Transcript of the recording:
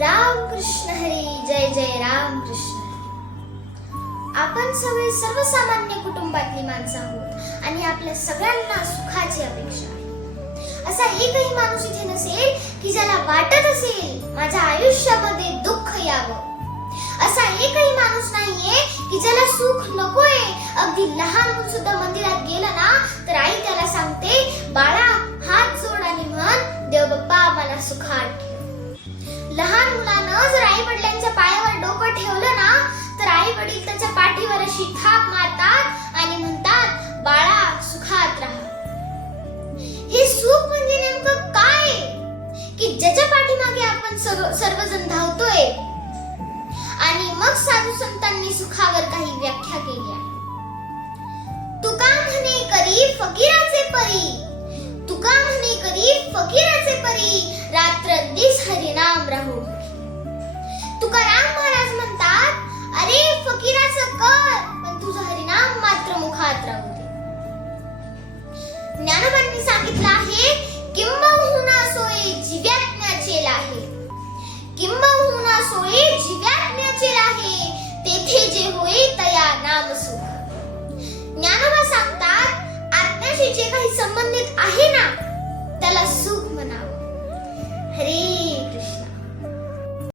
राम कृष्ण हरी, जय जय राम कृष्ण हरी. आपण सगळे सर्वसामान्य कुटुंबातली माणसं आहोत आणि आपल्या सगळ्यांना सुखाची अपेक्षा आहे. असा एकही माणूस इथे नसेल की ज्याला वाटत असेल माझ्या आयुष्यामध्ये दुःख यावं. असा एकही माणूस नाहीये की ज्याला सुख नकोय. अगदी लहान मुल सुद्धा मंदिरात गेलं ना तर आई त्याला सांगते, बाळा हात जोड आणि म्हण, देव बाप्पा मला सुखात ठेव. लहान मुलानं जर आई वडिलांच्या पायावर डोकं ठेवलं ना तर आई वडील त्याच्या पाठीवर अशी थाप मारतात आणि म्हणतात, बाळा सुखात राहा. हे सुख म्हणजे नेमकं काय की ज्याच्या पाठीमागे आपण सर्वजण धावतोय. आणि मग साधू संतांनी सुखावर काही व्याख्या केली आहे. तुका म्हणे करी फकीराचे परी, तुका म्हणे करी फकीराचे परी, रात्रंदिवस हरिनाम राहो. तुकाराम महाराज म्हणतात, अरे फकीराचं कर पण तुझं हरिनाम मात्र मुखात राहू दे. ज्ञानोबांनी सांगितलं आहे, किंबहुना सोयी जिव्याज्ञाचे लाहे, किंबहुना सोयी जिव्याज्ञाचे लाहे, तेथे जे होई तया नाम सुख. ज्ञानोबा सांगतात, आज्ञाशी जे काही संबंधित आहे ना त्याला सुख म्हणावं. हरी